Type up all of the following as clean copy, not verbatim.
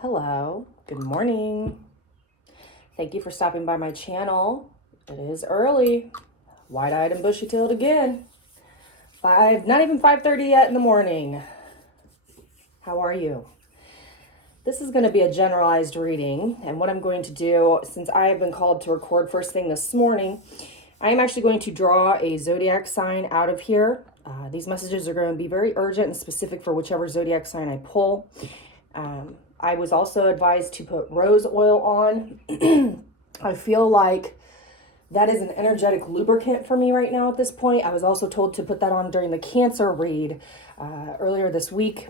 Hello, good morning. Thank you for stopping by my channel. It is early, wide-eyed and bushy-tailed again. Not even 5:30 yet in the morning. How are you? This is going to be a generalized reading, and what I'm going to do, since I have been called to record first thing this morning, I am actually going to draw a zodiac sign out of here. These messages are going to be very urgent and specific for whichever zodiac sign I pull. I was also advised to put rose oil on. I feel like that is an energetic lubricant for me right now at this point. I was also told to put that on during the Cancer read earlier this week.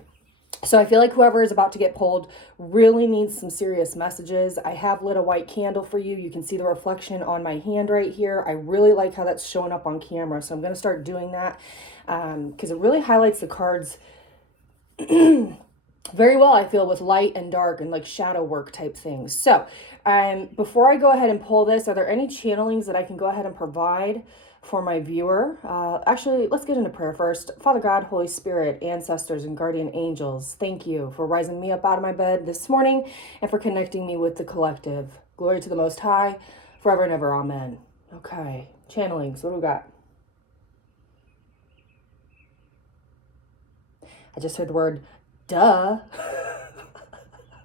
So I feel like whoever is about to get pulled really needs some serious messages. I have lit a white candle for you. You can see the reflection on my hand right here. I really like how that's showing up on camera. So I'm going to start doing that because it really highlights the cards very well, I feel, with light and dark and like shadow work type things. So before I go ahead and pull this, are there any channelings that I can go ahead and provide for my viewer? Actually, let's get into prayer first. Father God, Holy Spirit, ancestors, and guardian angels, thank you for rising me up out of my bed this morning and for connecting me with the collective. Glory to the Most High, forever and ever. Amen. Okay, channelings, what do we got? I just heard the word duh.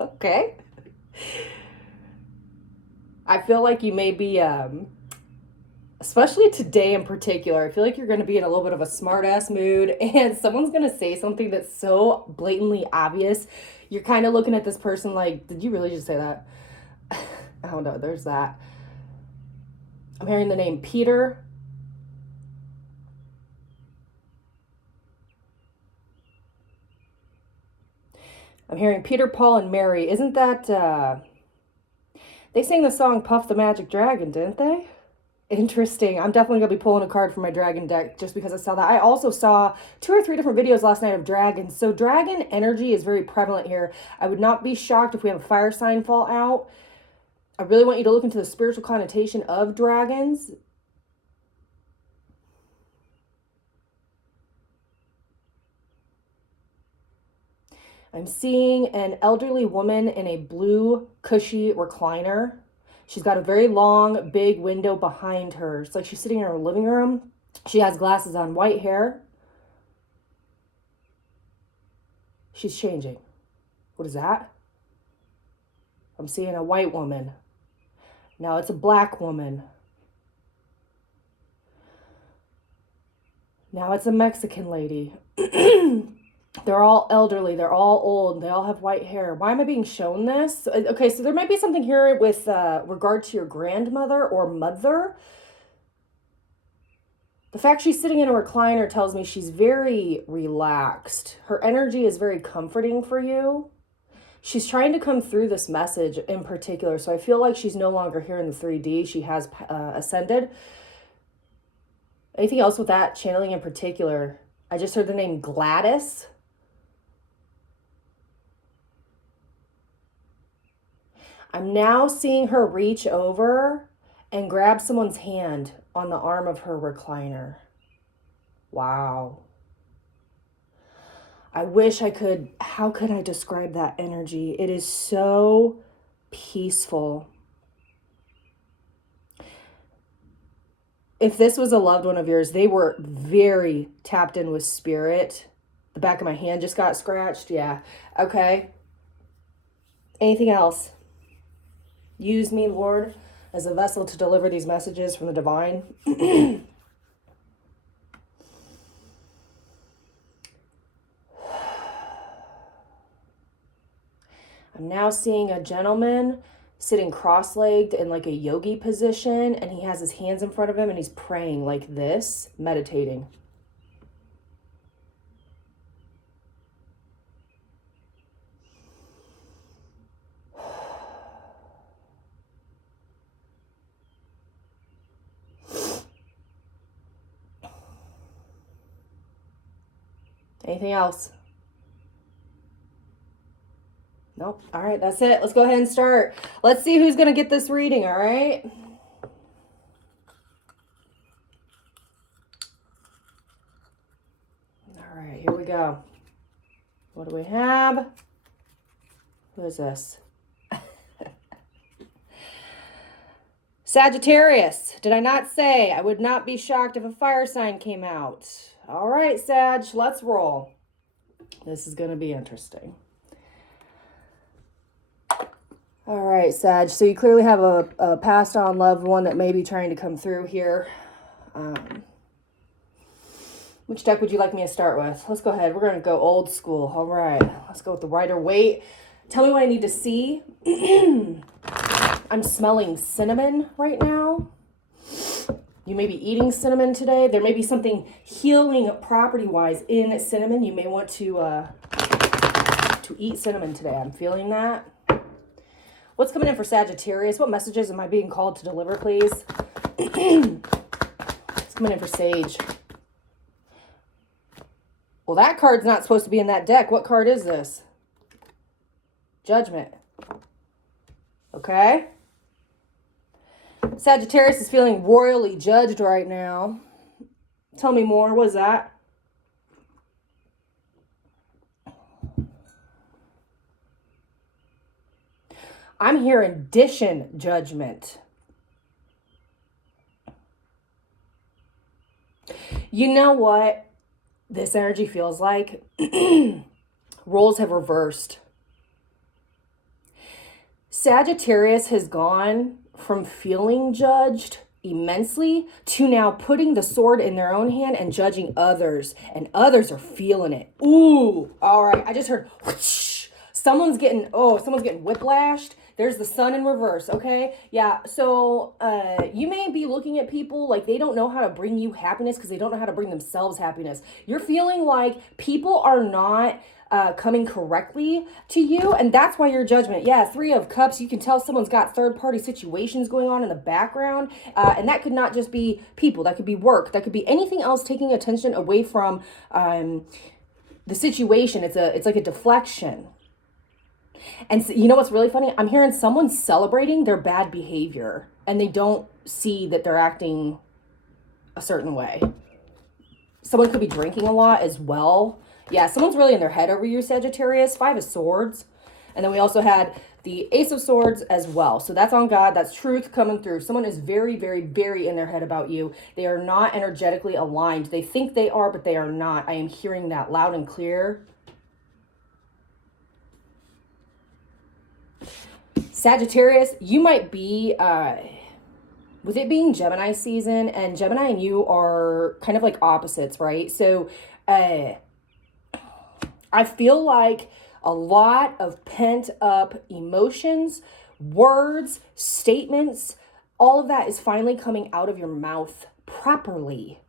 Okay. I feel like you may be, especially today in particular, I feel like you're going to be in a little bit of a smart-ass mood and someone's going to say something that's so blatantly obvious. You're kind of looking at this person like, did you really just say that? I don't know. There's that. I'm hearing the name Peter. I'm hearing Peter, Paul, and Mary. Isn't that, they sang the song Puff the Magic Dragon, didn't they? Interesting. I'm definitely going to be pulling a card from my dragon deck just because I saw that. I also saw 2 or 3 different videos last night of dragons. So dragon energy is very prevalent here. I would not be shocked if we have a fire sign fall out. I really want you to look into the spiritual connotation of dragons. I'm seeing an elderly woman in a blue, cushy recliner. She's got a very long, big window behind her. It's like she's sitting in her living room. She has glasses on, white hair. She's changing. What is that? I'm seeing a white woman. Now it's a black woman. Now it's a Mexican lady. They're all elderly. They're all old. They all have white hair. Why am I being shown this? Okay, so there might be something here with regard to your grandmother or mother. The fact she's sitting in a recliner tells me she's very relaxed. Her energy is very comforting for you. She's trying to come through this message in particular. So I feel like she's no longer here in the 3D. She has ascended. Anything else with that channeling in particular? I just heard the name Gladys. I'm now seeing her reach over and grab someone's hand on the arm of her recliner. Wow. I wish I could, how could I describe that energy? It is so peaceful. If this was a loved one of yours, they were very tapped in with spirit. The back of my hand just got scratched. Yeah. Okay. Anything else? Use me, Lord, as a vessel to deliver these messages from the divine. I'm now seeing a gentleman sitting cross-legged in like a yogi position, and he has his hands in front of him and he's praying like this, meditating. Anything else? Nope. All right, that's it. Let's go ahead and start. Let's see who's going to get this reading, all right? All right, here we go. What do we have? Who is this? Sagittarius. Did I not say I would not be shocked if a fire sign came out? All right, Sag, let's roll. This is going to be interesting. All right, Sag. So you clearly have a passed on loved one that may be trying to come through here. Which deck would you like me to start with? Let's go ahead. We're going to go old school. All right. Let's go with the Rider-Waite. Tell me what I need to see. I'm smelling cinnamon right now. You may be eating cinnamon today. There may be something healing property-wise in cinnamon. You may want to eat cinnamon today. I'm feeling that. What's coming in for Sagittarius? What messages am I being called to deliver, please? What's coming in for Sage? Well, that card's not supposed to be in that deck. What card is this? Judgment. Okay. Sagittarius is feeling royally judged right now. Tell me more. What is that? I'm hearing Dishon judgment. You know what this energy feels like? Roles have reversed. Sagittarius has gone from feeling judged immensely to now putting the sword in their own hand and judging others. And others are feeling it. Ooh, all right. I just heard whoosh. Someone's getting whiplashed. There's the sun in reverse, okay? Yeah, so you may be looking at people like they don't know how to bring you happiness because they don't know how to bring themselves happiness. You're feeling like people are not coming correctly to you, and that's why your judgment. Yeah, 3 of Cups, you can tell someone's got third-party situations going on in the background, and that could not just be people. That could be work. That could be anything else taking attention away from the situation. It's like a deflection. And so, you know what's really funny? I'm hearing someone celebrating their bad behavior and they don't see that they're acting a certain way. Someone could be drinking a lot as well. Yeah, someone's really in their head over you, Sagittarius. 5 of Swords. And then we also had the Ace of Swords as well. So that's on God. That's truth coming through. Someone is very, very, very in their head about you. They are not energetically aligned. They think they are, but they are not. I am hearing that loud and clear. Sagittarius, you might be, with it being Gemini season, and Gemini and you are kind of like opposites, right? So I feel like a lot of pent up emotions, words, statements, all of that is finally coming out of your mouth properly.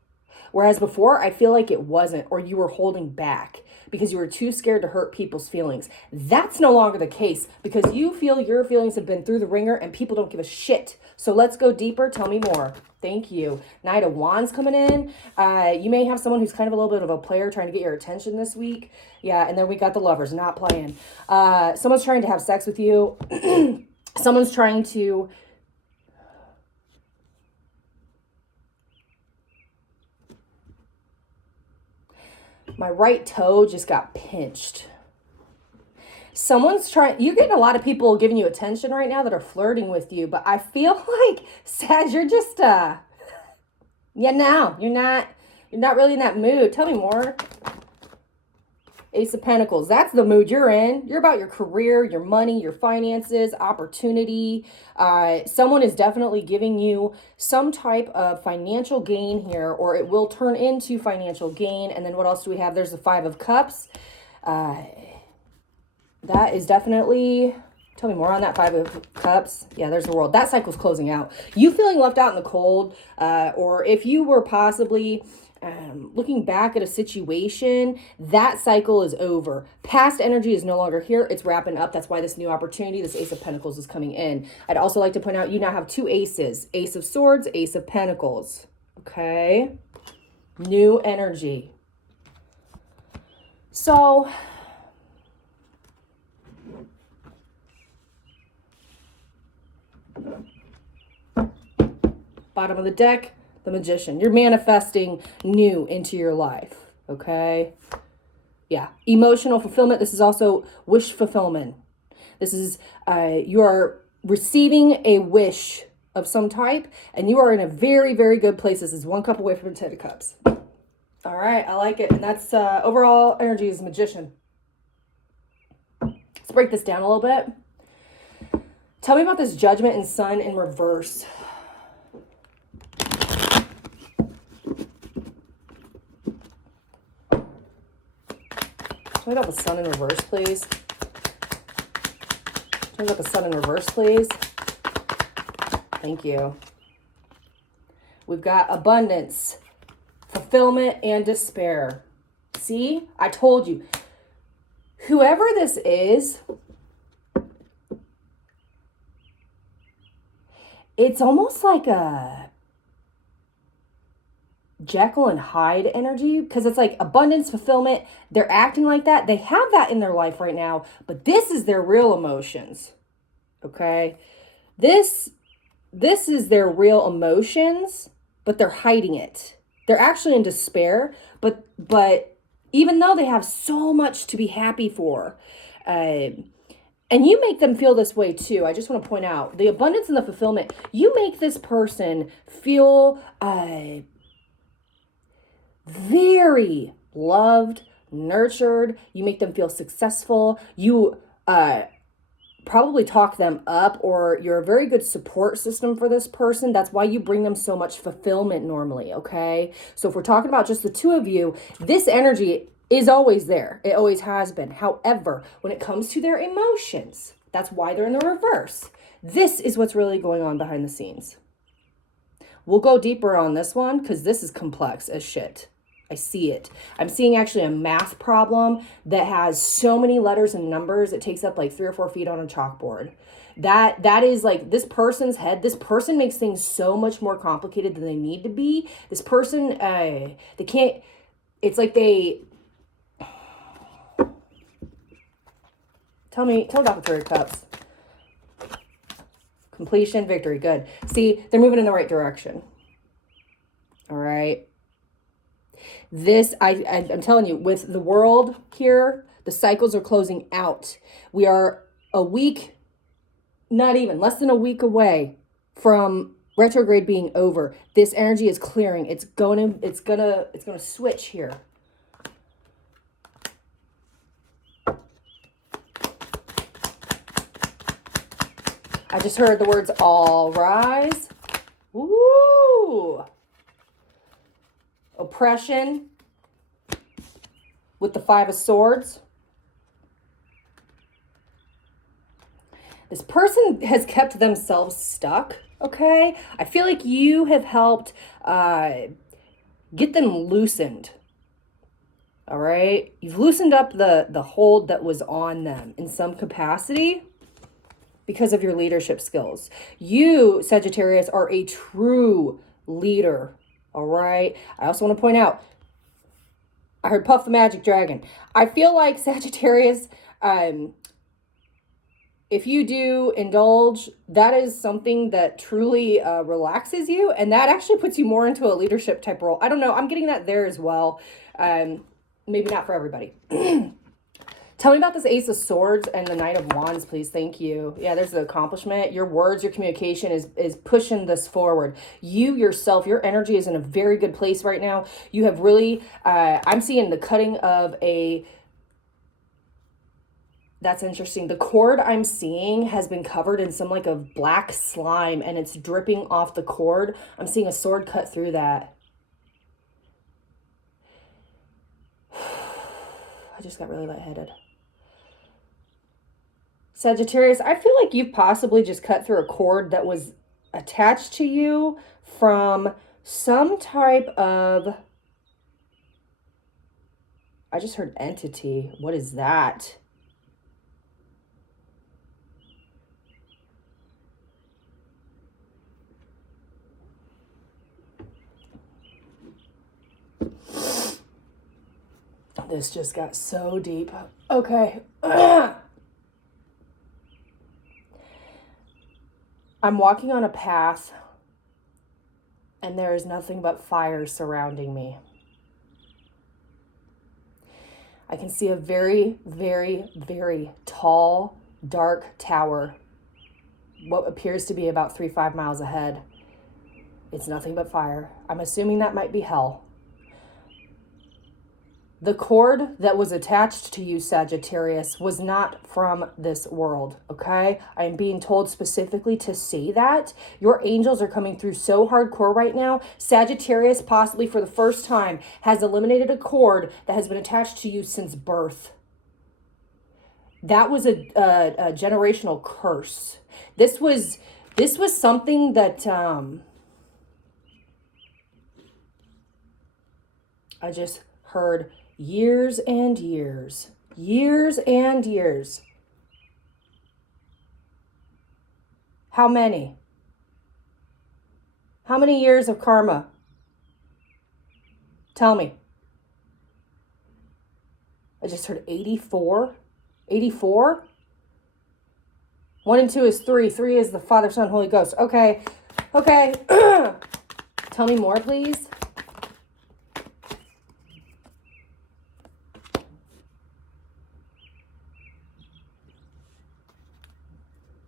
Whereas before, I feel like it wasn't, or you were holding back because you were too scared to hurt people's feelings. That's no longer the case because you feel your feelings have been through the ringer and people don't give a shit. So let's go deeper. Tell me more. Thank you. Knight of Wands coming in. You may have someone who's kind of a little bit of a player trying to get your attention this week. Yeah, and then we got the Lovers, not playing. Someone's trying to have sex with you. Someone's trying to... My right toe just got pinched. Someone's trying, you're getting a lot of people giving you attention right now that are flirting with you, but I feel like, Sag, you're just, yeah, no, you're not really in that mood. Tell me more. Ace of Pentacles, that's the mood you're in. You're about your career, your money, your finances, opportunity. Someone is definitely giving you some type of financial gain here, or it will turn into financial gain. And then what else do we have? There's the 5 of Cups. That is definitely, tell me more on that 5 of Cups. Yeah, there's the World. That cycle's closing out. You feeling left out in the cold, or if you were possibly looking back at a situation, that cycle is over. Past energy is no longer here. It's wrapping up. That's why this new opportunity, this Ace of Pentacles, is coming in. I'd also like to point out you now have 2 aces. Ace of Swords, Ace of Pentacles. Okay. New energy. So... bottom of the deck, the Magician. You're manifesting new into your life, okay? Yeah, emotional fulfillment. This is also wish fulfillment. This is, you are receiving a wish of some type, and you are in a very, very good place. This is 1 cup away from 10 of cups. All right, I like it. And that's overall energy is Magician. Let's break this down a little bit. Tell me about this Judgment and Sun in reverse. Tell me about the Sun in reverse, please. Tell me about the Sun in reverse, please. Thank you. We've got abundance, fulfillment, and despair. See? I told you. Whoever this is, it's almost like a Jekyll and Hyde energy, because it's like abundance, fulfillment. They're acting like that. They have that in their life right now, but this is their real emotions. Okay? This is their real emotions, but they're hiding it. They're actually in despair, but even though they have so much to be happy for, and you make them feel this way too. I just want to point out the abundance and the fulfillment. You make this person feel very loved, nurtured. You make them feel successful. You probably talk them up, or you're a very good support system for this person. That's why you bring them so much fulfillment normally, okay? So if we're talking about just the two of you, this energy is always there. It always has been. However, when it comes to their emotions, that's why they're in the reverse. This is what's really going on behind the scenes. We'll go deeper on this one because this is complex as shit. I see it. I'm seeing actually a math problem that has so many letters and numbers. It takes up like 3 or 4 feet on a chalkboard. That is like this person's head. This person makes things so much more complicated than they need to be. This person, they can't, it's like they, tell me about the 3 of Cups. Completion, victory, good. See, they're moving in the right direction. All right. This, I'm telling you, with the world here, the cycles are closing out. We are a week, not even, less than a week away from retrograde being over. This energy is clearing. It's gonna switch here. I just heard the words all rise. Woo! Oppression with the 5 of Swords. This person has kept themselves stuck, okay? I feel like you have helped get them loosened, all right? You've loosened up the hold that was on them in some capacity because of your leadership skills. You, Sagittarius, are a true leader. All right. I also want to point out, I heard Puff the Magic Dragon. I feel like Sagittarius, if you do indulge, that is something that truly relaxes you. And that actually puts you more into a leadership type role. I don't know. I'm getting that there as well. Maybe not for everybody. Tell me about this Ace of Swords and the Knight of Wands, please. Thank you. Yeah, there's the accomplishment. Your words, your communication is pushing this forward. You yourself, your energy is in a very good place right now. You have really, I'm seeing the cutting of that's interesting. The cord I'm seeing has been covered in some like a black slime and it's dripping off the cord. I'm seeing a sword cut through that. I just got really lightheaded. Sagittarius, I feel like you've possibly just cut through a cord that was attached to you from some type of, I just heard entity. What is that? This just got so deep. Okay. I'm walking on a path and there is nothing but fire surrounding me. I can see a very, very, very tall dark tower, what appears to be about 3-5 miles ahead. It's nothing but fire. I'm assuming that might be hell. The cord that was attached to you, Sagittarius, was not from this world, okay? I am being told specifically to say that. Your angels are coming through so hardcore right now. Sagittarius, possibly for the first time, has eliminated a cord that has been attached to you since birth. That was a generational curse. This was something that I just heard years and years. Years and years. How many? How many years of karma? Tell me. I just heard 84. 84? 1 and 2 is 3. 3 is the Father, Son, Holy Ghost. Okay. Okay. Tell me more, please.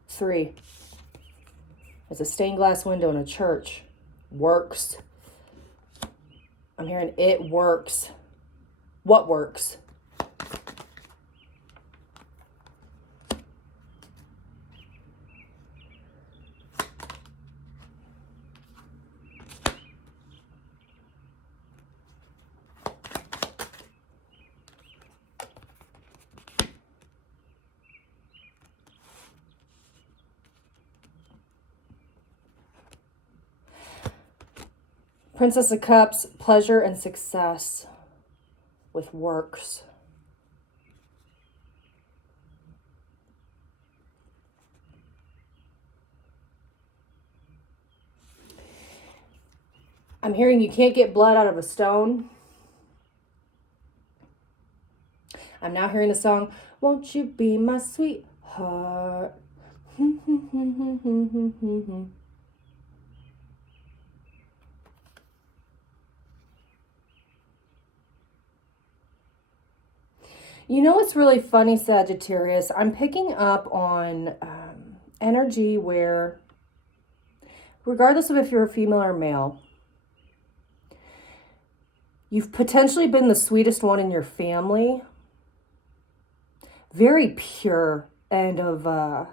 Three. It's a stained glass window in a church. Works. I'm hearing it works. What works? Princess of Cups, pleasure and success with works. I'm hearing you can't get blood out of a stone. I'm now hearing the song, Won't You Be My Sweetheart? You know what's really funny, Sagittarius? I'm picking up on energy where, regardless of if you're a female or male, you've potentially been the sweetest one in your family. Very pure and of a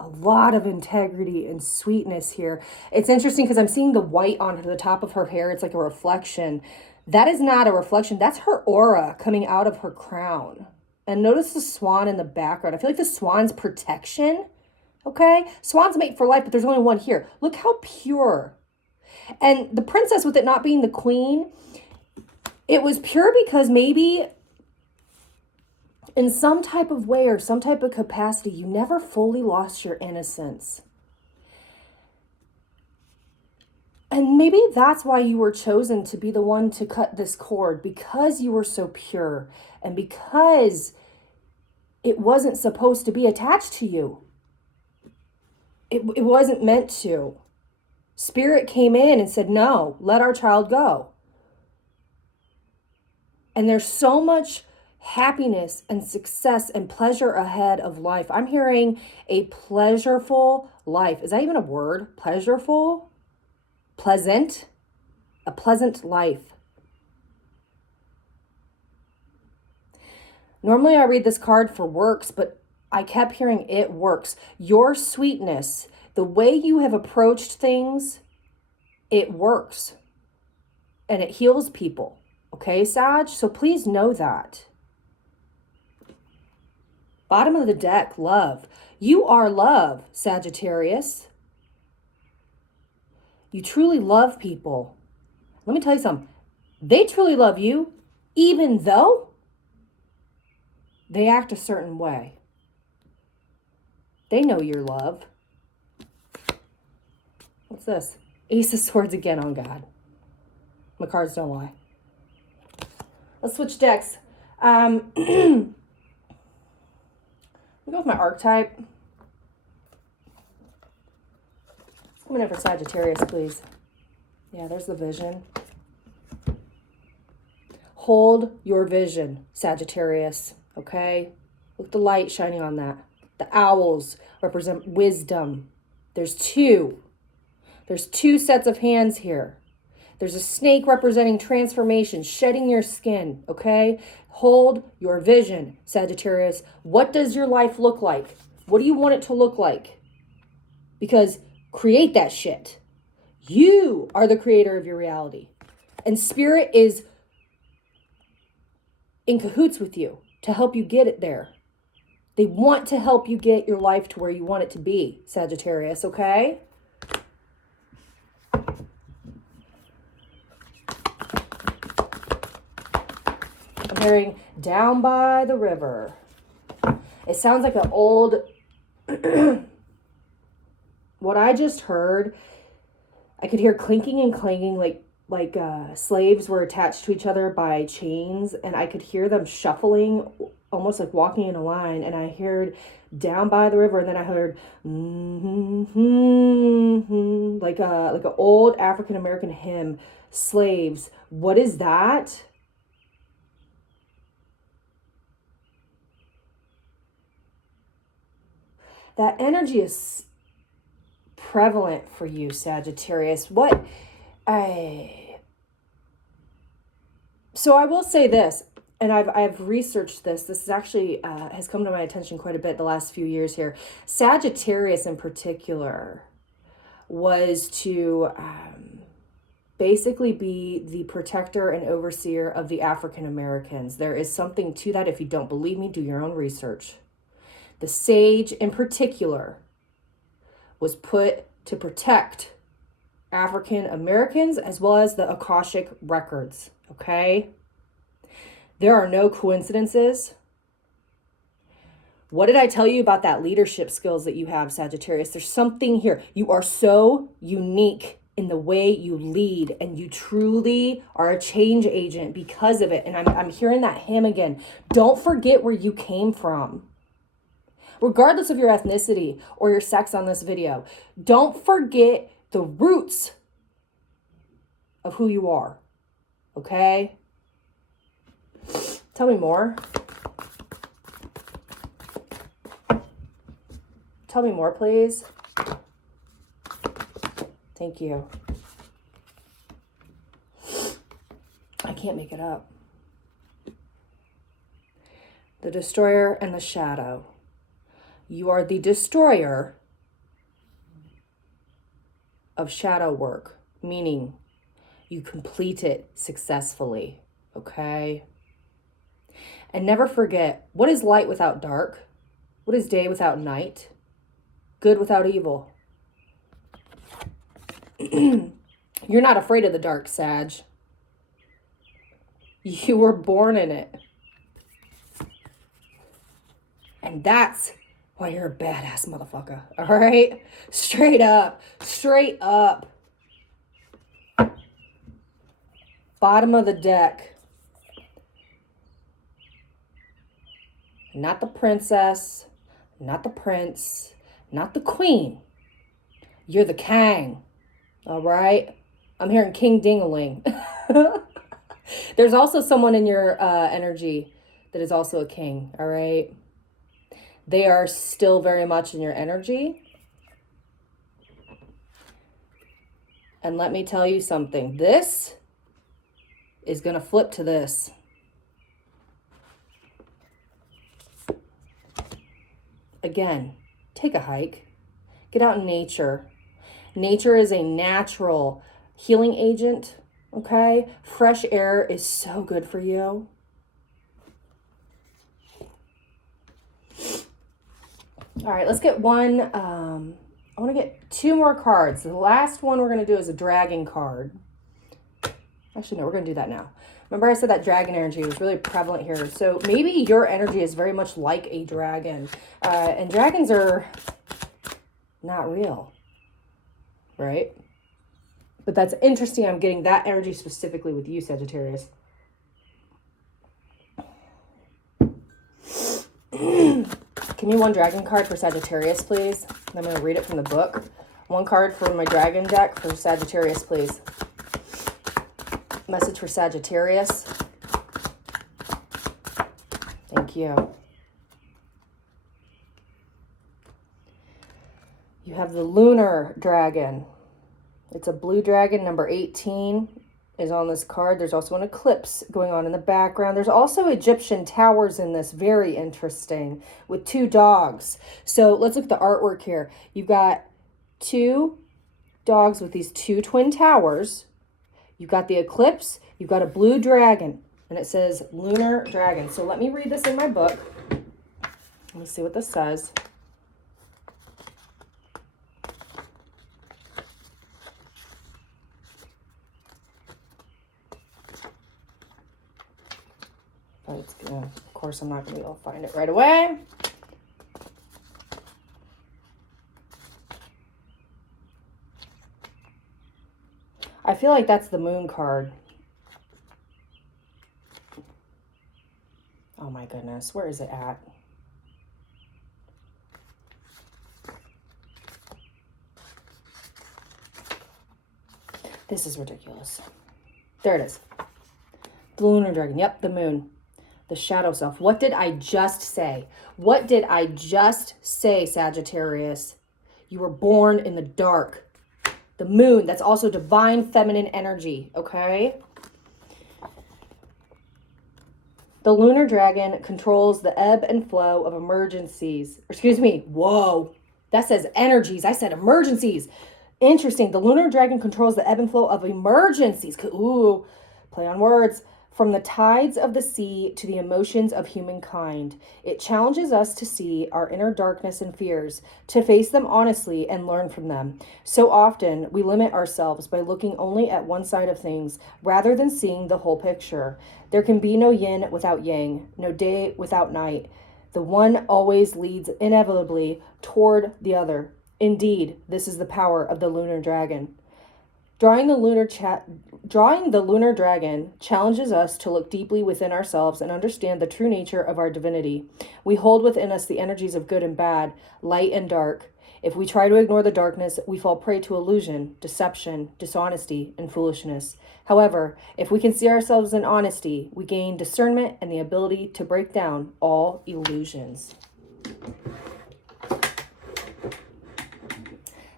lot of integrity and sweetness here. It's interesting because I'm seeing the white on the top of her hair. It's like a reflection. That is not a reflection. That's her aura coming out of her crown. And notice the swan in the background. I feel like the swan's protection. Okay? Swans mate for life, but there's only one here. Look how pure. And the princess, with it not being the queen, it was pure because maybe in some type of way or some type of capacity, you never fully lost your innocence. And maybe that's why you were chosen to be the one to cut this cord, because you were so pure and because it wasn't supposed to be attached to you. It wasn't meant to. Spirit came in and said, no, let our child go. And there's so much happiness and success and pleasure ahead of life. I'm hearing a pleasureful life. Is that even a word? Pleasureful? Pleasant? A pleasant life. Normally I read this card for works, but I kept hearing it works. Your sweetness, the way you have approached things, it works. And it heals people. Okay, Sag? So please know that. Bottom of the deck, love. You are love, Sagittarius. You truly love people. Let me tell you something. They truly love you, even though they act a certain way. They know your love. What's this? Ace of Swords again on God. My cards don't lie. Let's switch decks. Let me go with my archetype. Coming in for Sagittarius, please. Yeah, there's the vision. Hold your vision, Sagittarius, okay? Look at the light shining on that. The owls represent wisdom. There's two. There's two sets of hands here. There's a snake representing transformation, shedding your skin, okay? Hold your vision, Sagittarius. What does your life look like? What do you want it to look like? Because create that shit. You are the creator of your reality. And Spirit is in cahoots with you to help you get it there. They want to help you get your life to where you want it to be, Sagittarius, okay? I'm hearing down by the river. It sounds like an old... What I just heard, I could hear clinking and clanging like slaves were attached to each other by chains, and I could hear them shuffling, almost like walking in a line, and I heard down by the river, and then I heard like a old African American hymn, slaves. What is that? That energy is prevalent for you, Sagittarius. So I will say this, and I've researched this. This is actually has come to my attention quite a bit the last few years here. Sagittarius in particular was to basically be the protector and overseer of the African Americans. There is something to that. If you don't believe me, do your own research. The sage in particular was put to protect African Americans as well as the Akashic records, okay? There are no coincidences. What did I tell you about that leadership skills that you have, Sagittarius? There's something here. You are so unique in the way you lead, and you truly are a change agent because of it. And I'm hearing that hymn again. Don't forget where you came from. Regardless of your ethnicity or your sex on this video, don't forget the roots of who you are, okay? Tell me more. Tell me more, please. Thank you. I can't make it up. The destroyer and the shadow. You are the destroyer of shadow work, meaning you complete it successfully, okay? And never forget, what is light without dark? What is day without night? Good without evil. You're not afraid of the dark, Sag. You were born in it. And that's why you're a badass motherfucker, all right? Straight up, straight up. Bottom of the deck. Not the princess, not the prince, not the queen. You're the king, all right? I'm hearing King Ding-a-ling. There's also someone in your energy that is also a king, all right? They are still very much in your energy. And let me tell you something. This is going to flip to this. Again, take a hike. Get out in nature. Nature is a natural healing agent, okay? Fresh air is so good for you. All right, let's get one. I want to get two more cards. The last one we're going to do is a dragon card. Actually, no, we're going to do that now. Remember I said that dragon energy was really prevalent here. So maybe your energy is very much like a dragon. And dragons are not real, right? But that's interesting. I'm getting that energy specifically with you, Sagittarius. Give me one dragon card for Sagittarius, please. I'm going to read it from the book. One card for my dragon deck for Sagittarius, please. Message for Sagittarius. Thank you. You have the lunar dragon. It's a blue dragon. Number 18 is on this card. There's also an eclipse going on in the background. There's also Egyptian towers in this. Very interesting. With 2 dogs. So let's look at the artwork here. You've got 2 dogs with these 2 twin towers. You've got the eclipse. You've got a blue dragon. And it says lunar dragon. So let me read this in my book. Let me see what this says. Of course, I'm not going to be able to find it right away. I feel like that's the moon card. Oh my goodness, where is it at? This is ridiculous. There it is. The lunar dragon. Yep, the moon. The shadow self. What did I just say? What did I just say, Sagittarius? You were born in the dark. The moon, that's also divine feminine energy, okay? The lunar dragon controls the ebb and flow of emergencies. Excuse me. Whoa. That says energies. I said emergencies. Interesting. The lunar dragon controls the ebb and flow of emergencies. Ooh, play on words. From the tides of the sea to the emotions of humankind, it challenges us to see our inner darkness and fears, to face them honestly and learn from them. So often, we limit ourselves by looking only at one side of things, rather than seeing the whole picture. There can be no yin without yang, no day without night. The one always leads inevitably toward the other. Indeed, this is the power of the lunar dragon. Drawing the lunar dragon challenges us to look deeply within ourselves and understand the true nature of our divinity. We hold within us the energies of good and bad, light and dark. If we try to ignore the darkness, we fall prey to illusion, deception, dishonesty, and foolishness. However, if we can see ourselves in honesty, we gain discernment and the ability to break down all illusions.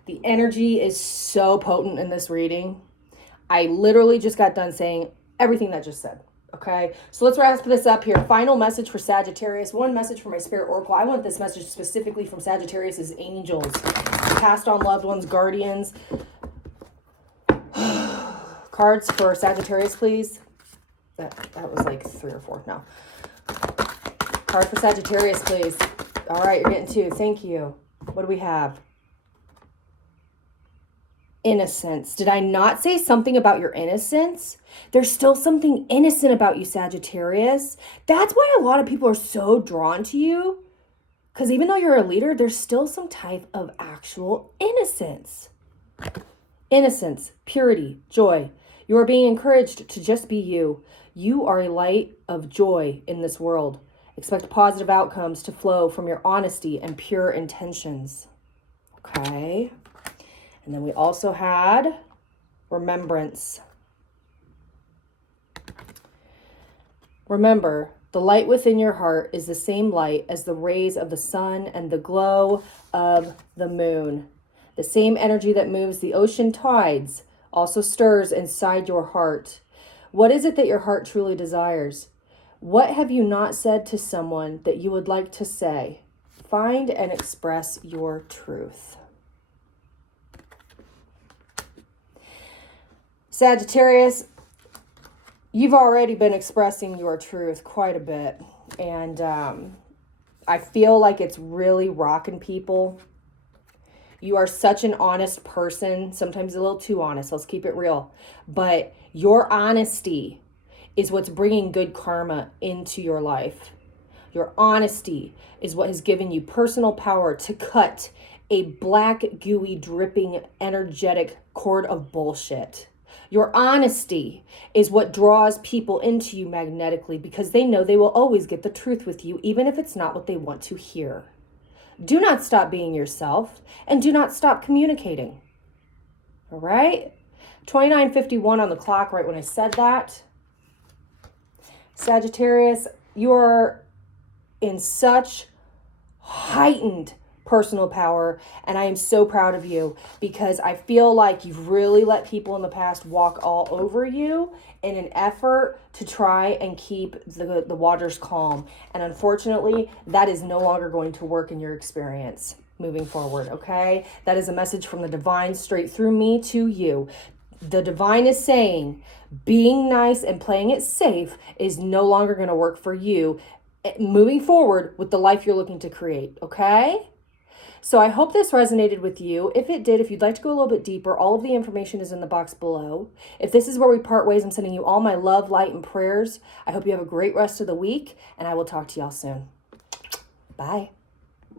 The energy is so potent in this reading. I literally just got done saying everything that just said. Okay, so let's wrap this up here. Final message for Sagittarius. One message for my spirit oracle. I want this message specifically from Sagittarius' angels, passed on loved ones, guardians. Cards for Sagittarius, please. That was like 3 or 4. No. Card for Sagittarius, please. All right, you're getting 2. Thank you. What do we have? Innocence. Did I not say something about your innocence? There's still something innocent about you, Sagittarius. That's why a lot of people are so drawn to you. Because even though you're a leader, there's still some type of actual innocence. Innocence, purity, joy. You are being encouraged to just be you. You are a light of joy in this world. Expect positive outcomes to flow from your honesty and pure intentions. Okay. And then we also had remembrance. Remember, the light within your heart is the same light as the rays of the sun and the glow of the moon. The same energy that moves the ocean tides also stirs inside your heart. What is it that your heart truly desires? What have you not said to someone that you would like to say? Find and express your truth. Sagittarius, you've already been expressing your truth quite a bit. And I feel like it's really rocking people. You are such an honest person, sometimes a little too honest. Let's keep it real. But your honesty is what's bringing good karma into your life. Your honesty is what has given you personal power to cut a black, gooey, dripping, energetic cord of bullshit. Your honesty is what draws people into you magnetically because they know they will always get the truth with you, even if it's not what they want to hear. Do not stop being yourself and do not stop communicating. All right? 29:51 on the clock right when I said that. Sagittarius, you are in such heightened personal power. And I am so proud of you because I feel like you've really let people in the past walk all over you in an effort to try and keep the waters calm. And unfortunately, that is no longer going to work in your experience moving forward, okay? That is a message from the divine straight through me to you. The divine is saying being nice and playing it safe is no longer going to work for you moving forward with the life you're looking to create, okay? So I hope this resonated with you. If it did, if you'd like to go a little bit deeper, all of the information is in the box below. If this is where we part ways, I'm sending you all my love, light, and prayers. I hope you have a great rest of the week, and I will talk to y'all soon. Bye.